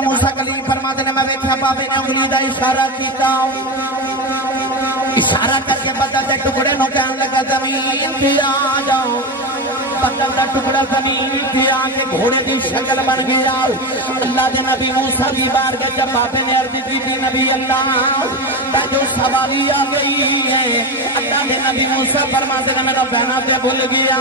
موسیٰ کلیم فرماتے ہیں میں ویکھیا بابے نے انگلی دا اشارہ کیتا اشارہ کر کے بدل دے ٹکڑے نو کہنے لگا زمین پہ آ جاؤ بدل دا ٹکڑا زمین پہ آ کے گھوڑے دی شکل بن گیا اللہ دے نبی موسیٰ کی بارگاہ جب بابے نے عرض کی تھی نبی اللہ جو سواری آ گئی ہے اللہ دے نبی موسیٰ فرماتے ہیں میرا بہنا تے بھول گیا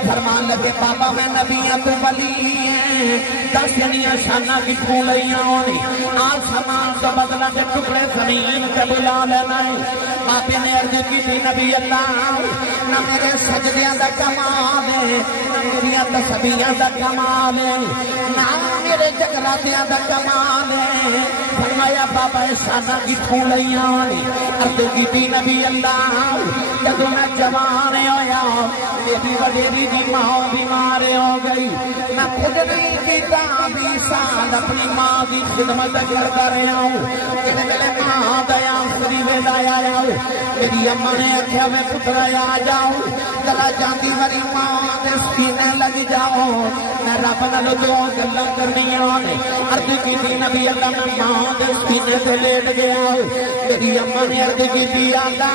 فرمان لگے بابا میں نبیاں تو ولی ہیں دس جنیاں شانہ کی پھولیاں ہونی آسمان تو بدلا کے ٹکڑے زمین کے بلا لینا ہے باپے نے عرض کی تھی نبی اللہ نہ میرے سجدیاں دا کمال ہے نہ میری تسبیحاں دا کمال ہے نہ میرے جگراتیاں دا کمال ہے فرمایا بابا شانہ کی پھولیاں ہونی عرض کی تھی نبی اللہ جب میں جوان ہویا میری وڈیری دی ماں بیمار ہو گئی میں خود نہیں کیتا 20 سال اپنی ماں دی خدمت کرتا رہا ہوں کہ میرے ماں دیا آخری ویلا آیا ہوں میری اماں نے آخیا میں پترا آ جاؤں چلا جاتی میری ماں دے سینے لگ جاؤ میں رب نال دو گلاں کرنیاں نے عرض کی تھی نبی اللہ میں ماں دے سینے تے لیٹ گیا میری اماں نے عرض کی تھی اللہ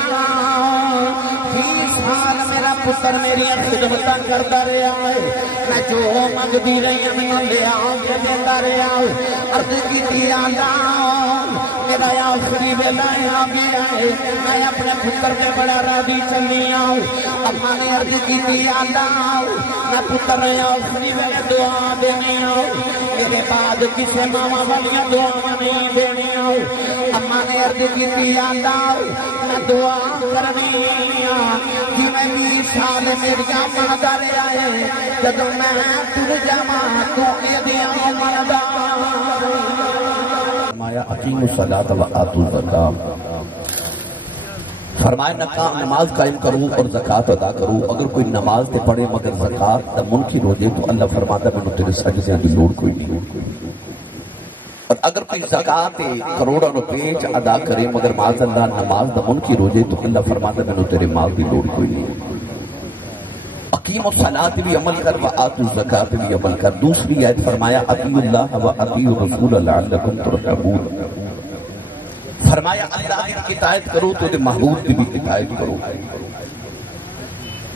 20 سال میرا پتر میری خدمتاں کرتا رہا ہے میں جو منگتی رہی ہوں میں لے آ کے دیتا رہا ہوں عرض کی تھی اللہ میرا آخری ویلا آ گیا ہے میں اپنے پتر کے بڑا راضی چلی آؤں اماں نے عرض کی تھی اللہ میں پتر آخری ویلے دعا دینی آؤں میرے بعد کسی ماما والی دعا نہیں دینی آؤں اماں نے عرض کی تھی اللہ میں دعا کرنی کہ میں 20 سال میری اماں دا رہا ہے جب میں تر جاواں تو یہ مردا فرمایا اقیم الصلاۃ و آتوا الزکاۃ فرمایا نماز قائم کروں اور زکاة ادا کروں اگر کوئی نماز تے پڑھے مگر زکاة دا منکر ہو جائے تو اللہ فرماتا ہے میں تیرے سجدے دی لوڑ کوئی نہیں اور اگر کوئی زکاة کروڑوں روپے ادا کرے مگر معاذ اللہ نماز دا منکر ہو جائے تو اللہ فرماتا ہے میں تیرے مال دی لوڑ کوئی نہیں اقیم الصلاۃ بھی عمل کر و آتوا الزکاۃ بھی عمل کر دوسری آیت فرمایا اطیعوا اللہ و اطیعوا الرسول لعلکم ترحمون فرمایا اللہ کی اطاعت کرو تو دے محبوب کی بھی اطاعت کرو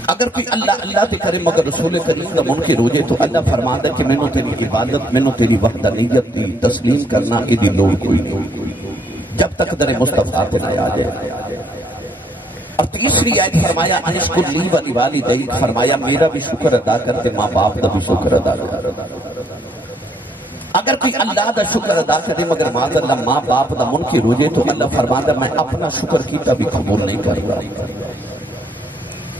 اگر کوئی اللہ اللہ تے کرے مگر رسول کریم دا منکر ہو جائے تو اللہ فرماتا ہے کہ میں نے تیری عبادت میں نے تیری وحدانیت دی تسلیم کرنا ادی لوڑ کوئی نہیں جب تک در مصطفیٰ تے نہ آ جائے اور تیسری آیت فرمایا انشکر لی ولی والدیک فرمایا میرا بھی شکر ادا کرتے ماں باپ دا بھی شکر ادا کر اگر کوئی اللہ دا شکر ادا کرے مگر معاذ اللہ ماں باپ دا منکر ہو جائے تو اللہ فرماتا میں اپنا شکر کیتا بھی قبول نہیں کروں گا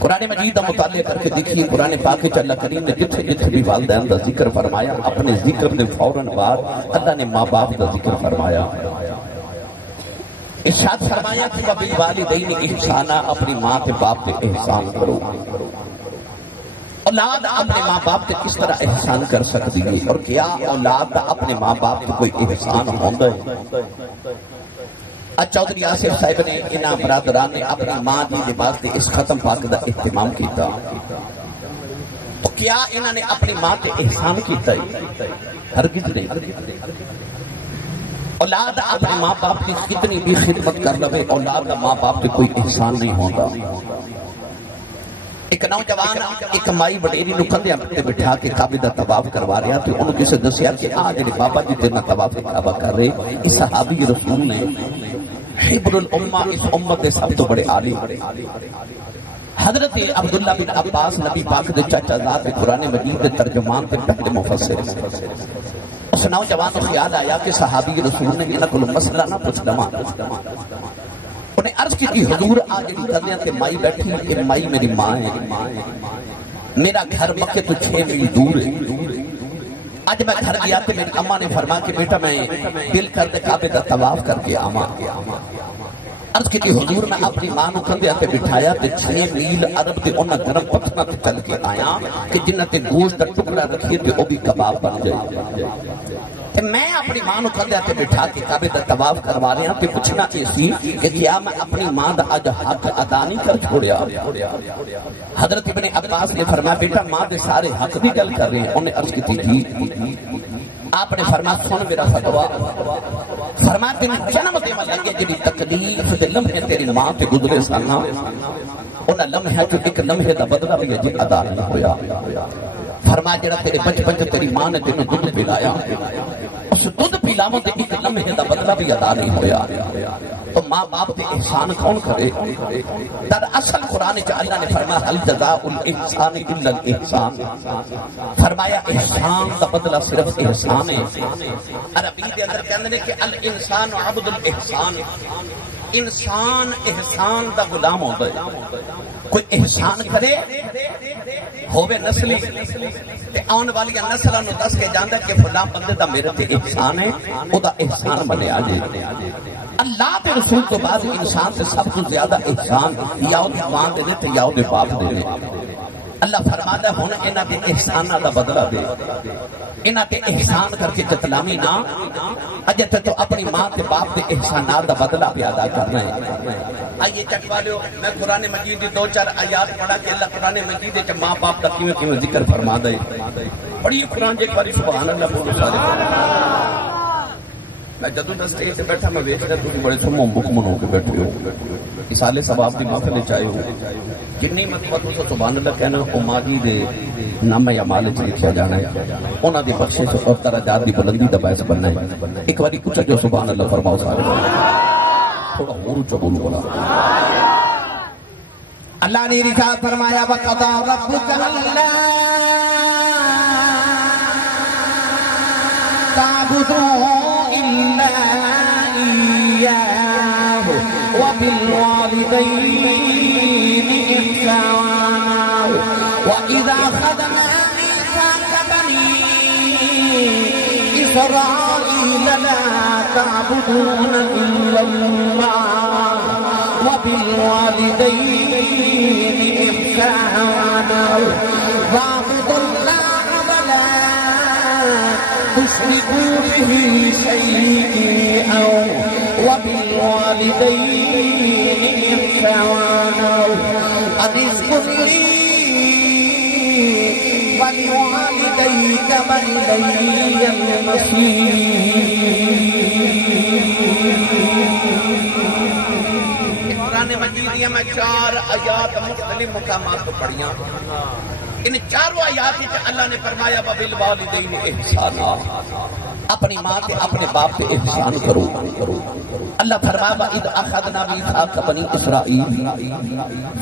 قرآن مجید دا مطالعہ کر کے دیکھیے قرآن پاک وچ اللہ کریم نے جتھے جتھے بھی والدین دا ذکر فرمایا اپنے ذکر دے فوراً بعد اللہ نے ماں باپ دا ذکر فرمایا ارشاد فرمایا کہ وبالوالدین احسانا اپنی ماں تے باپ تے احسان کرو اولاد اپنے ماں باپ تے کس طرح احسان کر سکتی ہے اور کیا اولاد اپنے ماں باپ تے کوئی احسان ہوندا ہے چودھری آصف صاحب نے انہاں برادران نے اپنی ماں دی لباس دے اس ختم پاک دا اہتمام کیتا تو کیا انہاں نے اپنی ماں تے احسان کیتا ہے ہرگز نہیں اولاد اپنے ماں باپ کی کتنی بھی خدمت کر لے اولاد کا ماں باپ تے کوئی احسان نہیں ہوتا ایک نوجوان ایک مائی وڈیری نو کندھے تے بٹھا کے کعبے دا طواف کروا رہا تو انہوں کسے دسیا کہ آ جڑے بابا جی تیرے طواف کعبہ کر رہے اس صحابی رسول نے حبر الامہ اس امت دے سب تو بڑے عالم حضرت عبداللہ بن عباس نبی پاک دے چچا زاد قرآن مجید دے ترجمان تے پہلے مفسر اس نوجوان کو خیال آیا کہ صحابی رسول نے انہاں کول مسئلہ نہ پوچھ لواں انہیں عرض کی کہ حضور آج جڑی کندیاں تے مائی بیٹھی کہ مائی میری ماں ہے میرا گھر مکے تو 6 میل دور ہے آج میں گھر گیا کہ میری اماں نے فرمایا کہ بیٹا میں دل کر دے کعبے دا طواف کر کے آواں عرض کی کہ حضور نے اپنی ماں نو کندھے تے بٹھایا تے 6 میل عرب تے انہاں گرم پتھراں تے چل کے آیا کہ جنہاں تے گوشت دا ٹکڑا رکھیے تے او بھی کباب بن جائے کہ میں اپنی ماں نو کندھے تے بٹھا کے کعبے دا طواف کروا رہا تے پوچھنا یہ سی کہ کیا میں اپنی ماں دا اج حق ادا نہیں کر چھوڑیا حضرت ابن عباس نے فرمایا بیٹا ماں دے سارے حق بھی گل کر رہے ہیں انہیں عرض کی تھی آپ نے فرمایا سن میرا فتوا، فرمایا تین جنم دے لگے جی تکلیف دے لمحے تیری ماں تے گزرے سن انہاں لمحے جو ایک لمحے دا بدلہ بھی اجے ادا نہیں ہویا۔ فرمایا جڑا تیرے بچپن تے تیری ماں نے تینوں دودھ پلایا اس دودھ پلاون تے ایک لمحے دا بدلہ بھی ادا نہیں ہویا۔ تو ماں باپ تے احسان کون کرے؟ در اصل قرآن وچ اللہ نے فرمایا حل جزاء الاحسان الا الاحسان، فرمایا احسان دا بدلہ صرف احسان ہے۔ عربی دے اندر کہندے نے کہ الانسان عبد الاحسان، انسان احسان دا غلام ہوندا ہے۔ کوئی احسان کرے ہووے نسلی تے آن والی نسلاں نوں دس کے جاندا کہ فلاں بندے دا میرے تے احسان ہے، او دا احسان منیا جے۔ اللہ تے رسول تو بعد انسان سے سب سے زیادہ احسان یا او دی ماں دے تے یا او دے باپ دے۔ اللہ فرماتا ہے ہن انہاں دے احساناں دا بدلہ دے، انہاں تے احسان کر کے جتلامی نہ، اجے تو اپنی ماں تے باپ دے احسانات دا بدلہ بھی ادا کرنا ہے۔ آئیے چک والو میں قرآن مجید دی دو چار آیات پڑھا کہ اللہ قرآن مجید دے ماں باپ دا کیویں کیویں ذکر فرما دے۔ بڑی قرآن ایک باری سبحان اللہ بولو سارے۔ میں جدوں دا سٹیج تے بیٹھا میں ویکھدا تسی بڑے سمو مکمن ہو کے بیٹھے ہو، اسالے ثواب دی محفل وچ آئے ہو، جنی مرتبہ تساں سبحان اللہ کہنا او ماضی دے نامہ اعمال وچ لکھیا جانا ہے، انہاں دی بخشش اور درجات دی بلندی دا باعث بننا ہے۔ ایک باری اونچا جو سبحان اللہ فرماؤ سارے، تھوڑا اور اونچا بولو بولا۔ اللہ نے ارشاد فرمایا وَقَضَىٰ رَبُّكَ أَلَّا تَعْبُدُوا إِلَّا إِيَّاهُ وَبِالْوَالِدَيْنِ إِحْسَانًا وَإِذَا أَخَذْنَا مِيثَاقَ بَنِي إِسْرَائِيلَ لَا تَعْبُدُونَ إِلَّا اللَّهَ وَبِالْوَالِدَيْنِ إِحْسَانًا وَاعْبُدُوا اللَّهَ وَلَا تُشْرِكُوا بِهِ شَيْئًا وَبِالْوَالِدَيْنِ إِحْسَانًا أَنِ اشْكُرْ لِي وَلِوَالِدَيْكَ وَإِلَيَّ الْمَصِيرُ۔ قرآن مجید میں چار آیات مختلف مقامات کو پڑھیاں، ان چاروں آیات میں اللہ نے فرمایا وَبِالْوَالِدَيْنِ إِحْسَانًا، اپنی ماں کے اپنے باپ کے احسان کرو۔ اللہ فرمایا وَإِذْ أَخَذْنَا مِيثَاقَ بَنِي إِسْرَائِيلَ،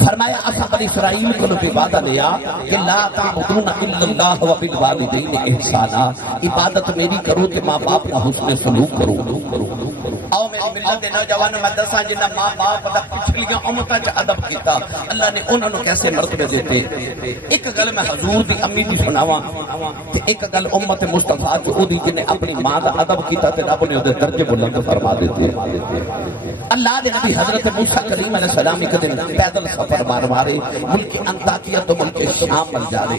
فرمایا اصل بنی اسرائیل کو بھی وعدہ لیا کہ لا تعبدون الا اللہ وبالوالدین احسانا، عبادت میری کرو کہ ماں باپ کا حسن سلوک کرو۔ آؤ میری ملت دے نوجوانوں میں دساں جنہاں ماں باپ دا پچھلیاں امتاں چ ادب کیتا، اللہ نے انہاں نوں کیسے مرتبے دیتے۔ ایک گل میں حضور دی امی دی سناواں تے ایک گل امت مصطفیٰ جو او دی جنے اپنی ماں دا ادب کیتا تے رب نے اودے درجے بلند فرما دیتے۔ اللہ دے نبی حضرت موسیٰ کلیم علیہ السلام ایک دن پیدل سفر مارے ملک انطاکیہ تو ملک شام مل جا رہے،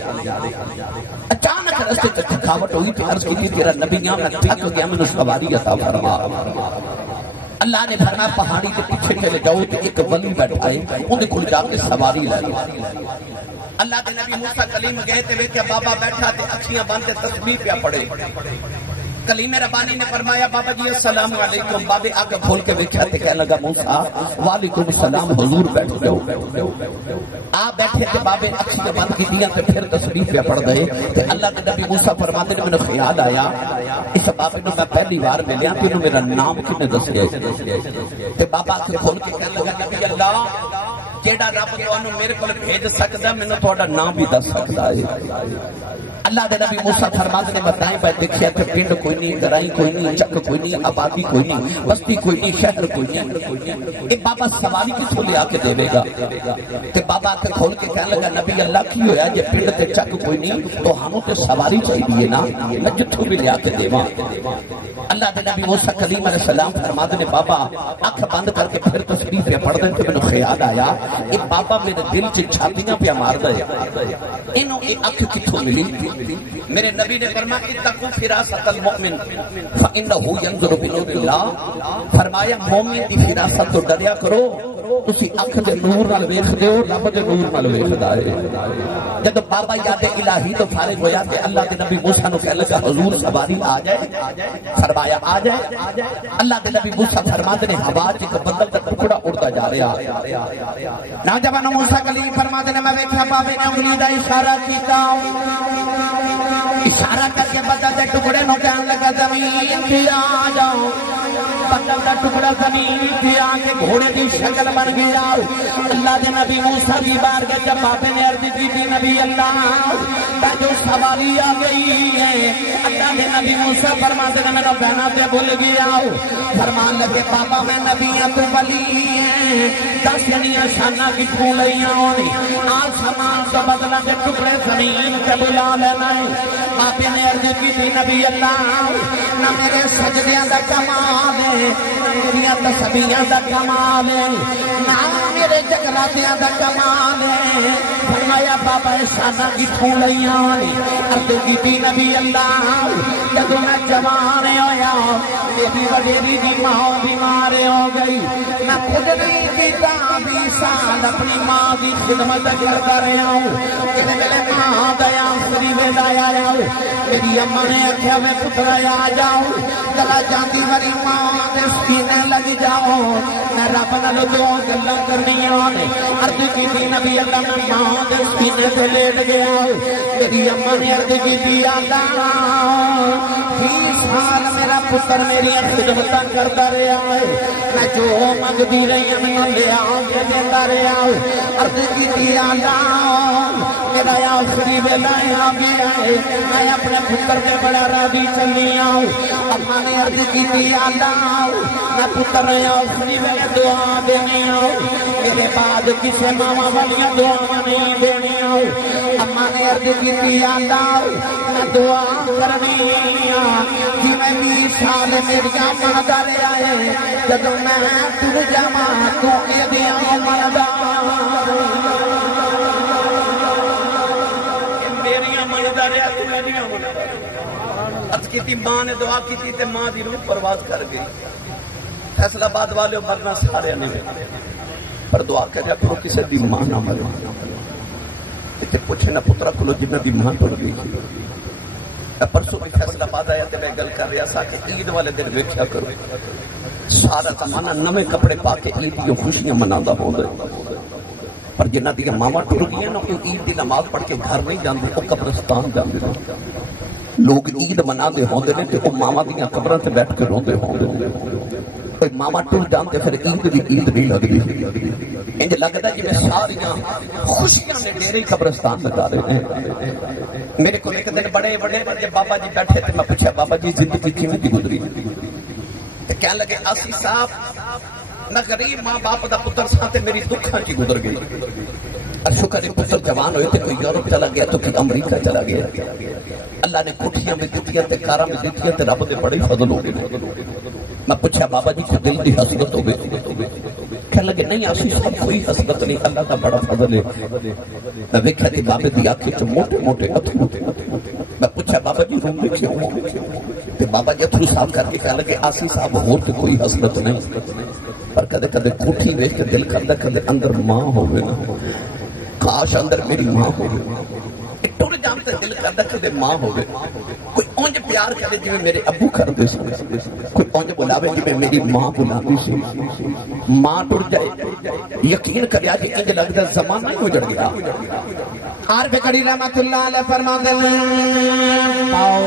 اچانک رستے تے تھکاوٹ ہوئی تے عرض کی تیرا نبیاں میں تھک گیا مینوں سواری عطا فرما۔ اللہ نے فرمایا پہاڑی کے پیچھے چلے جاؤ تے ایک ولی بیٹھا ہے اون دے کول جا کے سواری لے لو۔ اللہ دے نبی موسیٰ کلیم گئے تے ویکھیا بابا بیٹھا تے اکھیاں بند تے تسبیح پیا پڑھے۔ کلیم ربانی نے فرمایا بابا جی السلام علیکم، بابے آگے کھول کے ویکھیا تے کہنے لگا موسیٰ وعلیکم السلام حضور بیٹھ جاؤ۔ آپ بیٹھے تے بابے اکھیاں بند کیتیاں تے پھر تسبیح پہ پڑھ گئے تے اللہ کے نبی موسیٰ فرماتے نے مینوں خیال آیا اس بابے نوں میں پہلی بار ملیا تے انہوں میرا نام کنے دسیا تے بابا آگے کھول کے کہنے لگا نبی اللہ جیڑا رب تانوں میرے کول بھیج سکدا مینوں تہاڈا نام بھی دس سکدا ہے۔ اللہ دے نبی موسیٰ فرماتے نے بتائیں پہ دیکھیا کہ پنڈ کوئی نہیں، گرائی کوئی نہیں، چک کوئی نہیں، آبادی کوئی نہیں، بستی کوئی نہیں، شہر کوئی نہیں۔ ایک بابا سواری کتھوں لے آ کے دے گا تے بابا کے کھول کے کہنے لگا نبی اللہ کی ہویا جے پنڈ تے چک کوئی نہیں تو ہموں تے سواری چاہیے نا، میں جتھوں بھی لے آ کے دیواں۔ اللہ دے نبی موسیٰ کلیم علیہ السلام فرماتے نے بابا اکھ بند کر کے پھر تسبیح پہ پڑھ دیں تو مینوں خیال آیا اے بابا میرے دل چ چھاتیاں پہ مار دے، انہوں اے اکھ کتھوں ملی؟ میرے نبی نے فرمایا اتقوا فراست المؤمن فانه ينظر بنور اللہ، فرمایا مومن کی فراست تو ڈریا کرو تسی اکھ دے نور نال ویکھدے ہو رب دے نور نال ویکھدا ہے جب بابا یاد الہی تو فارغ ہویا کہ اللہ دے نبی موسیٰ نو کہہ لگا حضور سواری آ جائے فرمایا آ جائے اللہ دے نبی موسیٰ فرماتے نے ہوا چ ایک بندل دا ٹکڑا اڑتا جا رہا نوجوان موسیٰ کلیم فرماتے نے میں ویکھیا بابے نے انگلی دا اشارہ کیتا اشارہ کر کے بدل دے ٹکڑے نو کہن لگا زمین تے آ جاؤ بدل دا ٹکڑا زمین تے آ کے گھوڑے دی شکل بن گیا اللہ دے نبی موسیٰ دی بارگاہ جب بابے نے عرض کی تھی نبی اللہ جو سواری آ گئی ہے اللہ دے نبی موسیٰ فرماتے نے میرا بہنا تے بھول گیا فرمان لگے بابا میں نبی تو ولی ہیں 10 یعنی شانہ کی پھولائیاں ہونی آسمان تو بدلا کے ٹکڑے زمین سے بلا لینا ہے بابے نے عرض کی تھی نبی اللہ نہ میرے سجدیاں دا کمال ہے میری تسبیحاں دا کمال ہے نہ میرے جگلاتیاں دا کمال ہے فرمایا بابا شانہ کی پھولائیاں ہونی عرض کی تھی نبی اللہ جب میں جوان ہویا میری وڈیری دی ماں بیمار ہو گئی میں خود نہیں پیتا 20 سال اپنی ماں دی خدمت کرتا رہا ہوں کہ میرے ماں دیا آخری ویلا آیا ہوں میری اماں نے آخیا میں پترا آ جاؤ چلا جاتی میری ماں دے سینے لگ جاؤ میں رب نال دعا گلاں کرنیاں نے عرض کی تھی نبی اللہ میں ماں دے سینے تے لیٹ گیا میری اماں نے عرض کی تھی اللہ 20 سال میرا پتر میری خدمت کرتا رہا ہے میں جو منگتی رہی ہوں میں لیا کے دیتا رہا عرض کی تھی اللہ میرا آخری ویلا آ گیا ہے میں اپنے پتر کے بڑا راضی چلی ہوں اماں نے عرض کی تھی اللہ میں پتر آخری ویلے دعا دینی ہوں میرے بعد کسی ماما والیاں دعا نہیں دینی ہوں اماں نے عرض کی تھی اللہ میں دعا کرنی کہ میں 20 سال میری مندا رہا ہے جب میں تر جاواں تو یہ مندا عرض کی تھی ماں نے دعا کی تھی تے ماں دی روح پرواز کر گئی فیصل آباد والے مرنا سارے نہیں پر دعا کریا کرو کسی دی ماں نہ مرے تے پوچھے نہ پترا کولو جنہ دی ماں ٹر گئی پرسوں بھی فیصل آباد آیا تے میں گل کر رہا سا کہ عید والے دن ویکھیا کرو سارا زمانہ نویں کپڑے پا کے عید دی خوشیاں منادا ہوندا پر جنہ دی ماواں ٹر گئیاں نہ عید دی نماز پڑھ کے گھر نہیں جاندے او قبرستان جاندے لوگ عید منا دے ہوندے نے تے او ماواں دیاں قبراں تے بیٹھ کے روندے ہوندے کوئی ماما ٹر جانتے پھر عید بھی عید نہیں لگتی انج لگتا ہے کہ میں ساریاں خوشیاں نے میرے قبرستان لگا رہے ہیں میرے کو ایک دن بڑے بابا جی بیٹھے تھے میں پوچھا بابا جی زندگی کیوں کی گزری کہنے لگے آسی صاحب میں غریب ماں باپ دا پتر سا تے میری دکھاں کی گزر گئی شکر پتر جوان ہوئے تھے کوئی یورپ چلا گیا تو کوئی امریکہ چلا گیا اللہ نے کوٹھیاں میں دتیاں تے کاراں میں دتیاں تے رب دے بڑے فضل ہو گئے میں پوچھا بابا جی کو دل دی حسرت ہو گئی کہنے لگے نہیں آسی صاحب کوئی حسرت نہیں اللہ کا بڑا فضل ہے میں ویکھیا تے بابے دی آنکھیں چ موٹے موٹے اتھرو میں پوچھا بابا جی روم میں کیوں تے بابا جی اتھرو صاف کر کے کہنے لگے آسی صاحب ہور تے کوئی حسرت نہیں پر کدے کدے کوٹھی ویکھ کے دل کردا کدے اندر ماں ہوے نا کاش اندر میری ماں ہوے ٹر جانتے دل کردا کدے ماں ہوے کوئی اونج پیار کرے جی میرے ابو کردے سی کوئی اونج بلاوے جی میری ماں بلاوی سی ماں ٹر جائے یقین کریا جی انج لگدا زمانہ ہی اجڑ گیا عارف کڑی رحمت اللہ علیہ فرماتے ہیں آؤ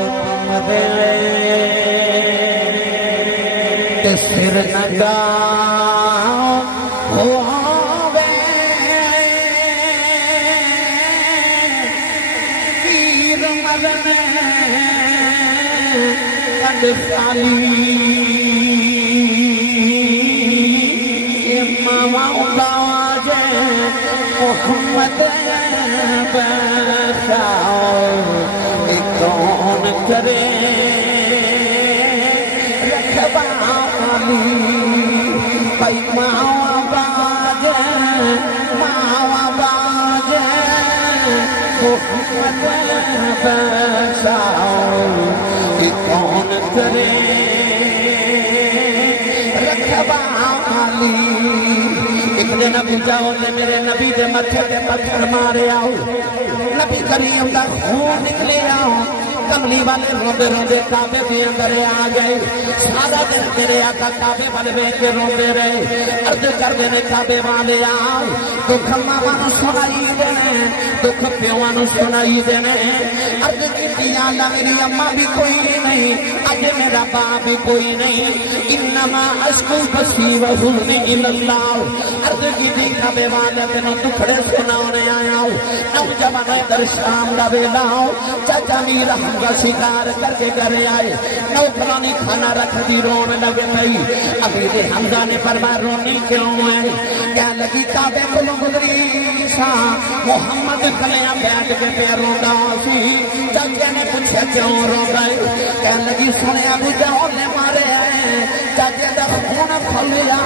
تے سر نگا ہووے پیر مرن کڈ خالی ماواں باجے محمد بخاؤ کون کرے رکھوالی بھائی ماواں باجے محمد بخاؤ کون کرے رکھوالی ابن ابو جہل نے میرے نبی دے متھے تے پتھر مارے آؤ نبی کریم دا خون نکلے آؤ کملی والے روندے روندے کعبے دے اندر آ گئے سارا دن میرے آقا کعبے والے ویکھ کے روندے رہے عرض کردے نے کعبے والے آؤ دکھ ماواں نوں سنائی دینے دکھ پیواں نوں سنائی دینے عرض کیتی یا اللہ میری اماں بھی کوئی نہیں اج میرا باپ بھی کوئی نہیں انما اشکو بثی وحزنی الی اللہ عرض کیتی کعبے والے تینوں دکھڑے سنانے آیا نوجوان ادھر شام دا ویلا چاچا میرا کا شکار کر کے گھر آئے نوکرانی کھانا رکھ دی رون لگے پئی امیر حمزہ نے فرمایا رونی کیوں ہے کیا لگی کعبے کو گزری سا محمد کلیاں بیٹھ کے پہ روندا سی چاچے نے پوچھا کیوں رو گئے کیا لگی سنے ابو جہل نے مارے ہیں چاچے دا خون کھلیا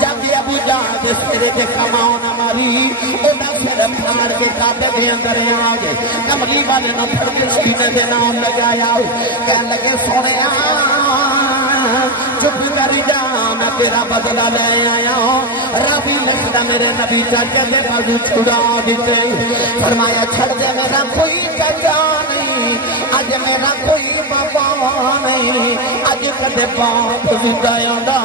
جاگے ابو جہل دے سر تے کماؤ نہ ماری او دا سر پھاڑ کے کعبے دے اندر آ گئے کملی والے نہ پھڑ کے سینے دے نام لگایا کہنے لگے سونے چپ کر جانا تیرا بدلہ لے آیا ربی لکھدا میرے نبی چاچے دے بازو چھڑا دیتے فرمایا چھڑ دے میرا کوئی چاچا نہیں اج میرا کوئی بابا نہیں اج کدے باپ زندہ آندا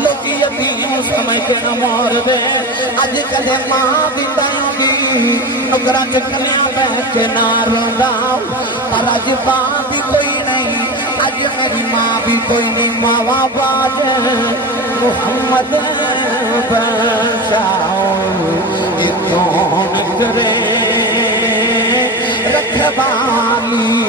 لوکی یتیم سمجھ کے نہ مار دے اج کدے ماں زندہ آندی نکراں چ کلیاں بیٹھ کے نہ روندا پر اج باپ بھی کوئی نہیں اج میری ماں بھی کوئی نہیں ماواں باج محمد بچاؤ یہ کون کرے رکھوالی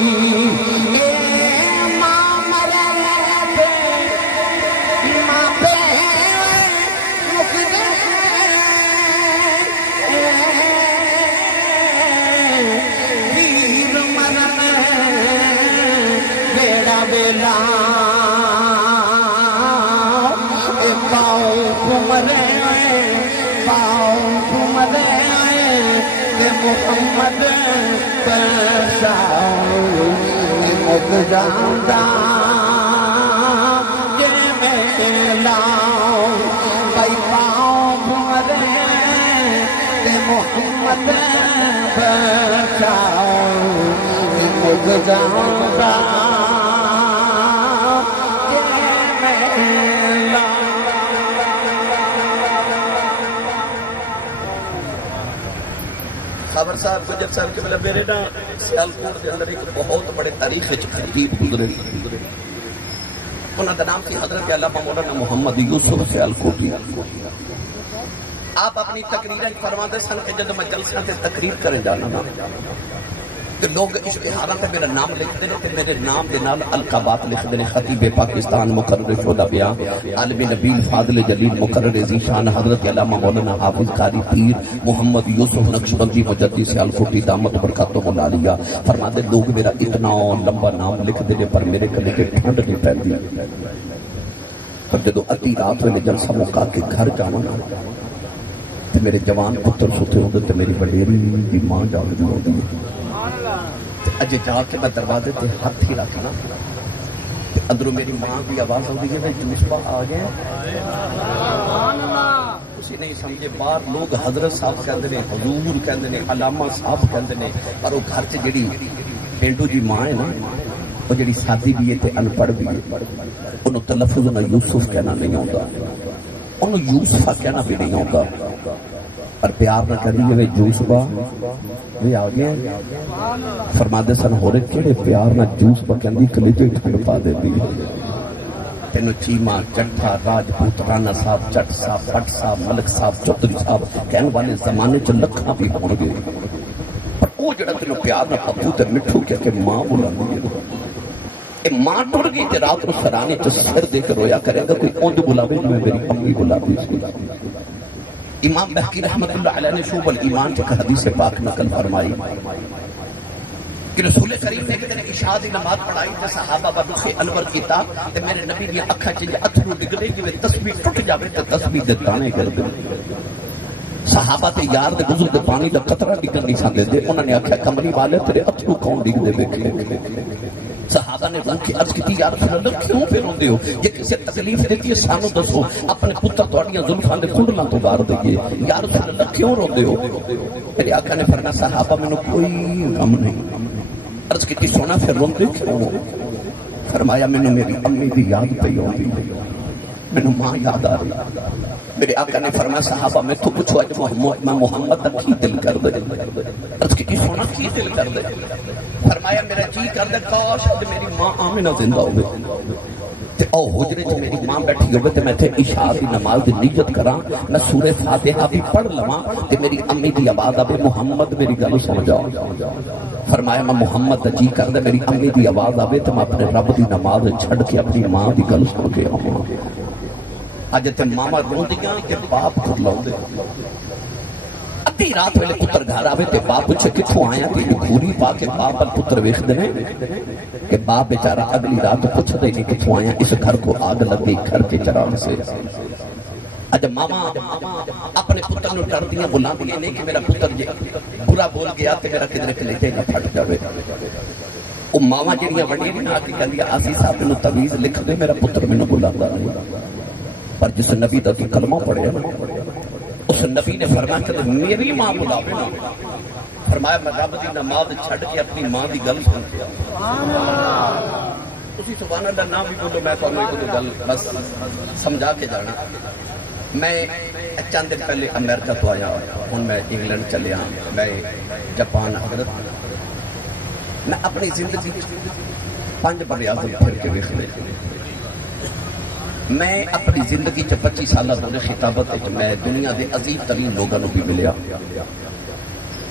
محمد بچاؤ مک جاندا جے میں لاؤ بھائی پاؤں گھمرے تے محمد بچاؤ مک جاندا خبر صاحب سجد صاحب کے مطلب میرے نا سیالکوٹ کے اندر ایک بہت بڑے تاریخ خطیب گزرے انہوں کا نام تھی حضرت علامہ مولانا محمد یوسف سیالکوٹی آپ اپنی تقریریں فرماتے سن کہ جب میں جلسہ سے تقریر کرے جانا نا کہ لوگ اشتہاراں تے میرا نام لکھتے ہیں کہ میرے نام کے نال القابات لکھتے ہیں خطیب پاکستان مقرر شدہ بیان عالم نبیل فاضل جلیل مقرر ذیشان حضرت علامہ مولانا حافظ قاری پیر محمد یوسف نقشبندی مجدی سیالکوٹی دامت برکاتہ العالیہ فرماتے لوگ میرا اتنا لمبا نام لکھتے ہیں پر میرے کلے کے ٹھنڈ نہیں پہنتی پر جدو اتی رات ہوئے جلسہ موقع کے گھر جانا میرے جوان پتر سوتے ہوتے تو میری بڑیری بھی ماں جاگ دی ہوتی ہے اجے جا کے میں دروازے تے ہاتھ ہی رکھنا اندروں میری ماں کی آواز ہوتی ہے جوش پا آ گئے اسی نہیں سمجھے باہر لوگ حضرت صاحب کہندے نے حضور کہندے نے علامہ صاحب کہندے نے پر وہ گھر چ جڑی پینڈو جی ماں ہے نا وہ جڑی سادی بھی ہے تے ان پڑھ بھی ہے انہوں تلفظ نہ یوسف کہنا نہیں ہوتا انہوں یوسفہ کہنا بھی نہیں ہوتا اور پیار نہ کر دیئے جوسبا یہ آگے فرمادے سن ہو رہے کیڑے پیار نہ جوسبا کہندی کلی تو ایک پڑ پا دے دی تینو چیمہ چٹھا راجپوت رانا صاحب چٹ صاحب پٹ صاحب ملک صاحب چودری صاحب کہنے والے زمانے چ لکھاں بھی ہون گے پر وہ جڑا تینو پیار نہ پپو تے مٹھو کیا کہ ماں بلا دیئے اے ماں ٹوڑ گئی تے رات رو سرانے چ سر دے کر رویا کرے گا کوئی اوند بلاوے جو میری امی بلاوے اس کو امام بحقی رحمت اللہ علیہ نے شعب الایمان چکا حدیث پاک نقل فرمائی کہ رسول کریم نے کتنے اشاعتی نماز پڑھائی تے صحابہ بدخ انور کیتا تے میرے نبی دی اکھاں چ اتھرو ڈگنے کہ تسبیح ٹوٹ جاوے تے تسبیح دے دانے کر دے صحابہ تے یار دے گزر دے پانی دا قطرہ ڈگن نہیں ساندے دے انہوں نے آکھیا کمری والے تیرے اتھرو کون ڈگ دے ویکھے صحابہ نے روح کی عرض کی یا رسول اللہ کیوں پہ روندے ہو؟ یہ کسی تکلیف دیتی ہے سانو دسو، اپنے پتر توڑیاں زلفاں دے کنڈلاں تو بار دئیے، یا رسول اللہ کیوں روندے ہو؟ میرے آقا نے فرمایا صحابہ میں نے کوئی غم نہیں۔ عرض کی سونا پھر روندے کیوں ہو؟ فرمایا میں نے میری امی دی یاد پہ ہوندی، میں نے ماں یاد آ رہی۔ میرے آقا نے فرمایا صحابہ میں تو پوچھو اج میں محمد دا کی دل کر دے؟ عرض کی سونا کی دل کر دے؟ فرمایا میرا جی کر دے کاش اج میری ماں آمنہ زندہ ہوئے تے او حجرے چ میری ماں بیٹھی ہوئے تے میں تے عشاء دی نماز دی نیت کراں، میں سورہ فاتحہ بھی پڑھ لواں تے میری امی دی آواز آوے محمد میری گل سن جاؤ۔ فرمایا میں محمد دا جی کر دے میری امی دی آواز آوے تے میں اپنے رب دی نماز چھڑ کے اپنی ماں دی گل سن کے آواں۔ اج تے ماما روندیاں تے باپ کھلاوندے، ادھی رات ویلے پتر گھر آوے تے باپ پوچھے کتھوں آیا تے گھوری پا کے باپ پر پتر ویکھدے نے کہ باپ بیچارہ اگلی رات پوچھدے نہیں کتھوں آیا، اس گھر کو آگ لگ گئی گھر کے چراغ سے۔ اج ماما اپنے پتر نو ڈردیاں بلاندیاں نے کہ میرا پتر جے برا بول گیا تے میرا کدھر کلیجے نہ پھٹ جاوے۔ او ماما جڑیاں وڈیاں نے آ کے کہندیاں آسی صاحب نو تعویذ لکھ دے میرا پتر مینوں بلاندا نہیں۔ پر جس نبی دا کلمہ پڑھیا نا اس نبی نے فرمایا کہ میری ماں بلاوے نا، فرمایا میں رب دی نماز چھڑ کے اپنی ماں دی گل سن کے تسی سبحان اللہ نہ بھی بولو، میں تانوں ایک گل بس سمجھا کے جانا۔ میں چند دن پہلے امریکہ تو آیا، ہن میں انگلینڈ چلیا، میں جاپان۔ حضرت میں اپنی زندگی 5 بر اعظم پھر کے ویکھ لے، میں اپنی زندگی 25 سالہ دورے خطابت میں دنیا دے عظیم ترین لوگوں بھی ملیا،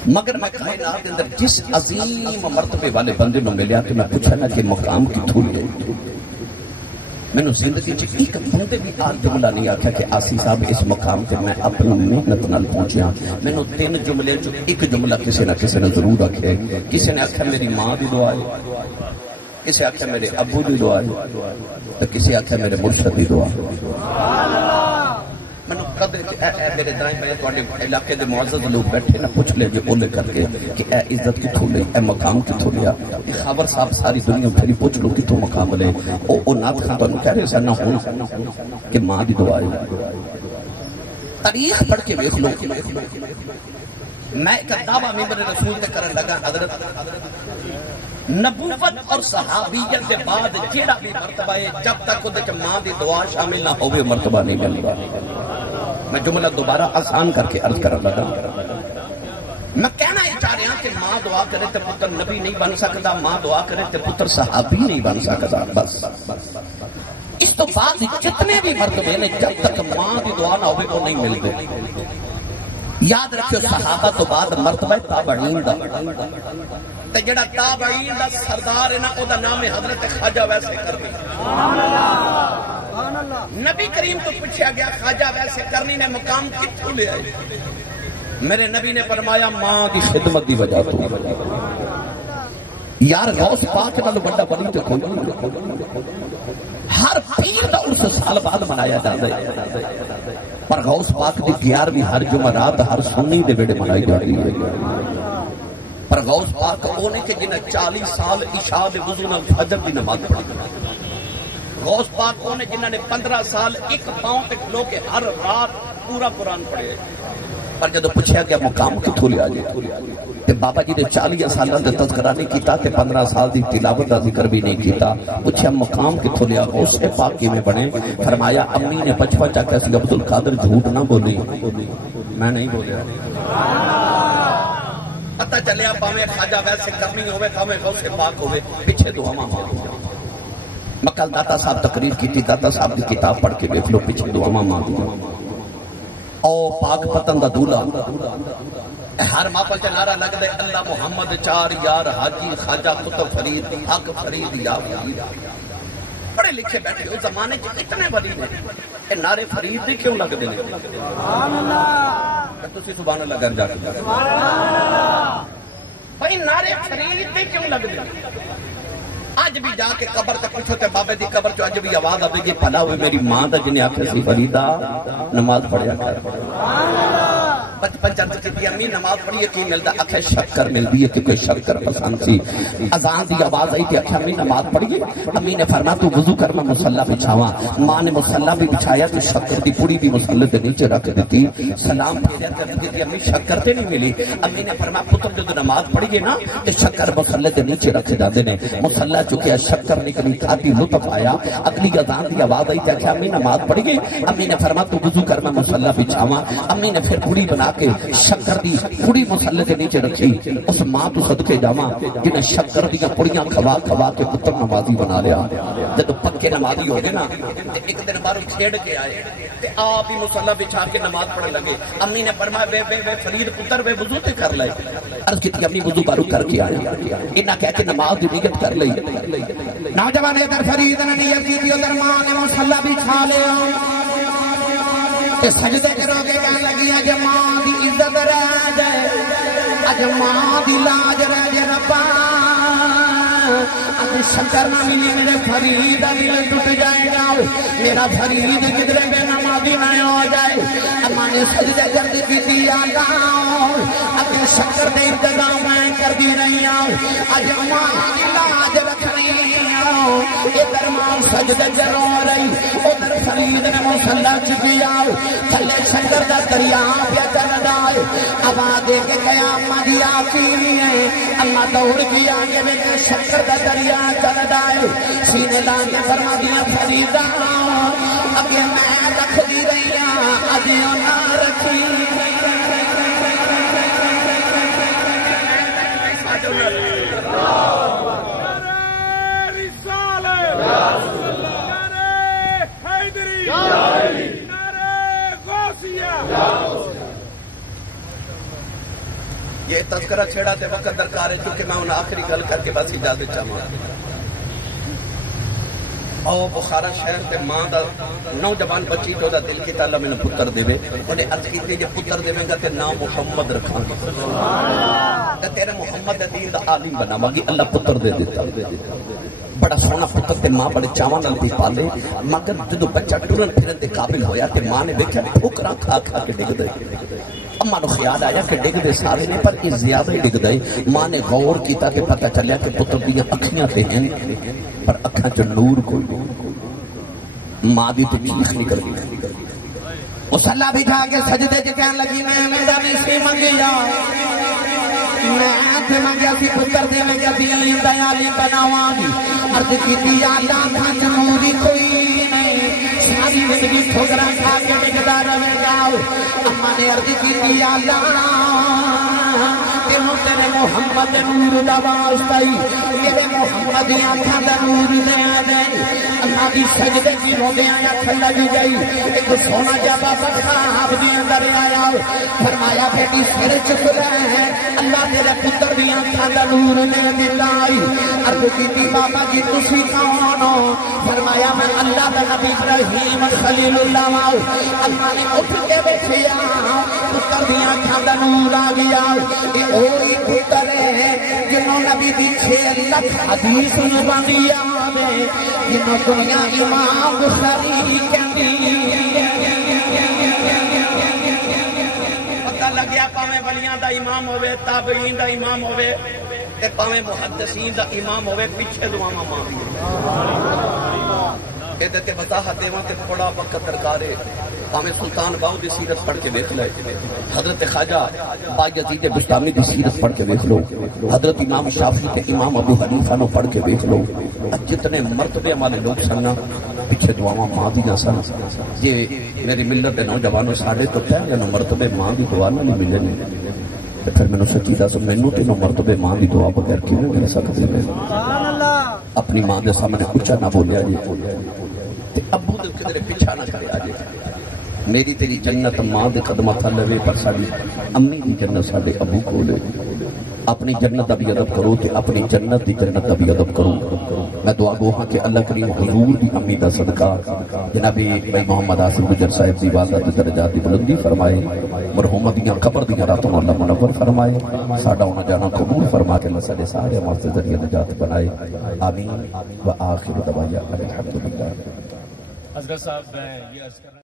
مگر میں کائنات اندر جس عظیم مرتبے والے بندے نو ملیا کہ میں پوچھا نا کہ مقام کتھوں لے، میں نے زندگی ایک بندے بھی آج جملہ نہیں آکھا کہ آسی صاحب اس مقام تے میں اپنی محنت نال پہنچیا۔ میں نے 3 جملے جو ایک جملہ کسی نہ کسی نے ضرور رکھے، کسی نے آکھا میری ماں دی دعا ہے، کسی آکھا میرے ابو دی دعا ہے، تو کسی آکھا میرے مرشد دی دعا۔ میں نے قدر اے میرے دائیں میں تواڈے علاقے دے معزز لوگ بیٹھے نہ پوچھ لے جو بولے کر کے کہ اے عزت کتھوں لئی، اے مقام کتھوں لیا۔ خبر صاحب ساری دنیا پھری پوچھ لو کتھوں مقام لے۔ او نات خان تانوں کہہ رہے سن نہ ہون کہ ماں دی دعا ہے۔ تاریخ پڑھ کے دیکھ لو، میں ایک دعویٰ ممبر رسول تے کرن لگا، حضرت نبوت اور صحابیت کے بعد جیڑا بھی مرتبہ ہے جب تک وہ ماں دی دعا شامل نہ ہوئے مرتبہ نہیں ملتا۔ میں جملہ دوبارہ آسان کر کے عرض کر لگا، میں کہنا یہ چاہ رہا ہوں کہ ماں دعا کرے تو پتر نبی نہیں بن سکتا، ماں دعا کرے تو پتر صحابی نہیں بن سکتا۔ بس اس تو بعد جتنے بھی مرتبے نے جب تک ماں دی دعا نہ ہوئے وہ نہیں ملتے۔ یاد رکھو صحابہ تو بعد مرتبہ تابعین دا، تے جڑا تابعین دا سردار ہے نا او دا نام ہے حضرت خواجہ ویسے کرنی۔ نبی کریم تو پوچھا گیا خواجہ ویسے کرنی نے مقام کتھوں لے آئے؟ میرے نبی نے فرمایا ماں کی خدمت دی وجہ تو۔ یار غوث پاک نال بڑا ولی تے کوئی نہیں، ہر پیر دا اس سال بعد منایا جاتا ہے، پر غوث پاک دی 11ویں ہر جمعرات ہر سنی دے ویڑے منائی جاتی ہے۔ پر غوث پاک اونے کہ جنہیں 40 سال عشاء دے وضو نال فجر دی نماز پڑھی۔ غوث پاک اونے جنہاں نے 15 سال ایک پاؤں تے کھلو کے ہر رات پورا قرآن پڑھے۔ پر جدو پوچھا گیا مقام کتھوں لیا جائے تے بابا جی نے 40 سالوں دے تذکرہ نہیں کیتا تے 15 سال دی تلاوت دا ذکر بھی نہیں کیتا۔ پوچھا مقام کتھوں لیا، غوث پاک کی میں بنے؟ فرمایا امی نے بچپن چاکہ سی عبد القادر جھوٹ نہ بولی، میں نہیں بولیا۔ پتہ چلیا پاویں خواجہ ویسے کرنی ہوئے پاویں غوث پاک ہوئے پیچھے دعا مانگو۔ میں کل داتا صاحب تقریر کی تھی، داتا صاحب کی کتاب پڑھ کے دیکھ لو، پیچھے دعا مانگو۔ او پاک پتن دا دولہ ہر ماپل سے نعرہ لگ دے اللہ محمد 4 یار حاجی خواجہ قطب فرید حق فرید یا فرید۔ پڑھے لکھے بیٹھے اس زمانے کے اتنے ولی نے، اے نعرے فرید دی کیوں لگ دینے؟ سبحان اللہ، تسی سبحان اللہ گر جا کے سبحان اللہ بھائی نعرے فرید دی کیوں لگ دینے؟ آج بھی جا کے قبر تک پوچھو تے بابے دی قبر چو آج بھی آواز آوے جی بھلا ہوئے میری ماں دا جنہیں آکھے سی فریدہ نماز پڑھیا کر۔ بچپن چرچ کی امی نماز پڑھیے کی ملتا اکھے شکر ملتی ہے کیونکہ شکر پسند سی اذان دی آواز آئی تھی اکھے امی نماز پڑھیے امی نے فرمایا تو وضو کر میں مصلی بچھاواں ماں نے مصلی بھی بچھایا تو شکر دی پوری بھی مصلی کے نیچے رکھ دیتی سلام پھیریا تے امی شکر تے نہیں ملی امی نے فرمایا پتر جو نماز پڑھیے نا تے شکر مصلی کے نیچے رکھ جاندے نے مصلی چکیا شکر نکلی کھاتی لطف آیا اگلی اذان دی آواز آئی تے اکھے امی نماز پڑھیے امی نے فرمایا تو وضو کر میں مصلی بچھاواں امی نے پھر پوری بنا کے شکر دی پوری مصلی کے نیچے رکھی اس ماں تو صدقے جاواں جنہیں شکر دی پوریاں کھوا کھوا کے پتر نمازی بنا لیا جب پکے نمازی ہو گئے نا ایک دن بارو چھیڑ کے آئے تے آپ ہی مصلی بچھا کے نماز پڑھنے لگے امی نے فرمایا وے فرید پتر وے وضو تے کر لے عرض کی امی وضو بارو کر کے آئے انہاں کہہ کے نماز دی نیت کر لئی نوجوان ادھر فرید نے نیت کی ادھر ماں نے مصلی بچھا لیا تے سجدے کرو گے کہنے لگی اج ماں دی عزت رہ جائے اج ماں دی لاج رہ جائے ربا اج شکر نہ ملی میرے فرید دل ٹوٹ جائے گا میرا فرید کدھر بے نمازی نہ ہو جائے اماں نے سجدے کر دی آگا اج شکر دے انتظام میں کر دی رہی ہوں اج ماں دی لاج رکھنی ادھر ماں سجدے کرو رہی ادھر فرید نے مصلی چکیا تھلے شکر دا دریا پیا چلدا ہے آواز دے کے قیامت دی آخری ہے اللہ دوڑ کے آگے میں شکر دا دریا چلدا ہے سینے لان کے فرما دیا فریدا اگے میں رکھ دی رہی ہاں اج نہ رکھی یہ تذکرہ چھیڑا تے وقت درکار ہے چونکہ میں انہیں آخری گل کر کے بس اجازت چاہوں او بخارا شہر تے ماں دا نوجوان بچی تو دا دل کی تعالیٰ میں نے پتر دے وے انہیں عرض کی تھی جب پتر دے گا تے نام محمد رکھاں تے تیرے محمد دین دا عالم بنا ماگی اللہ پتر دے دیتا بڑا سونا پتر تے ماں بڑے چاواں نال بھی پالے مگر جدو بچہ ٹرن پھرن دے قابل ہویا تے ماں نے ویکھیا ٹھوکراں کھا کھا کے ڈگ دے اما نو خیال آیا کہ ڈگ دے سارے نے پر یہ زیادہ ڈگ دے ماں نے غور کیتا تے پتہ چلیا کہ پتر دی اکھیاں تے ہیں پر اکھاں چ نور کوئی نہیں ماں دی تے چیخ نکل گئی مصلی بچھا کے سجدے چ کہن لگی میں میرا نہیں منگیا میں تے منگیا سی پتر دے میں کبھی علم دا عالم بناواں گی عرض کیتی یا اللہ اکھاں چ نور کوئی نہیں ساری زندگی ٹھوکراں کھا کے ڈگدا رہے گا اما نے عرض کی یا اللہ تینوں تیرے محمد نور دا واسطہ تیرے محمد آنکھاں دا نور دے دے اللہ دی سجدے کی روندے اکھ لگ گئی ایک سونا جا بابا صاحب دی اندر آیا فرمایا بیٹی سر چک لے اللہ تیرے پتر دی آنکھاں دا نور دے دتا عرض کی بابا جی تسی کون ہو فرمایا میں اللہ دا نبی ابراہیم خلیل اللہ اللہ نے اٹھ کے بیٹھیا پتر دی آنکھاں دا نور آ گیا یہ وہی پتر ہے جنہوں نبی دی 6 لاکھ حدیث زبانی یاد ہے جنہوں دنیا امام بخاری کہندی پتہ لگیا پاویں ولیاں دا امام ہوئے تابعین دا امام ہوئے تے پاویں محدثین دا امام ہوئے پیچھے دعاواں مانگی تے وضاحت دیواں تے بڑا وقت درکار ہے پاویں سلطان باؤ دی سیرت پڑھ کے دیکھ لے حضرت خواجہ بایزید بستامی دی سیرت پڑھ کے دیکھ لو حضرت امام شافعی تے امام ابو حنیفہ نو پڑھ کے دیکھ لو جتنے مرتبے والے لوگ سننا پیچھے دعاواں ماں دیاں سن جے میری ملت دے نوجوانوں ساڈے تو پہلے نو مرتبے ماں دی دعا نہیں ملے تے پھر مینوں سچی دس مینوں تینوں مرتبے ماں دی دعا بغیر کیویں مل سکدی ہے سبحان اللہ اپنی ماں دے سامنے اونچا نہ بولیا جی تے ابو دے کدھر پیچھا نہ کریا جی میری تیری جنت ماں دے قدماں تھا لوے پر ساڈی امی دی جنت ساڈے ابو کول ہے اپنی جنت دا بھی ادب کرو تے اپنی جنت دی جنت دا بھی ادب کرو میں دعا گو ہاں کہ اللہ کریم حضور دی امی دا صدقہ جناب بھائی محمد آصف گجر صاحب دی واسطہ درجات دی بلندی فرمائے مرحوم دیاں قبر دی راتوں اللہ منور فرمائے ساڈا ہونا جانا قبول فرما کے اللہ سارے سارے ہمارے ذریعے نجات بنائے آمین و آخر دعوانا الحمدللہ. حضرت صاحب میں یہ عرض کرنا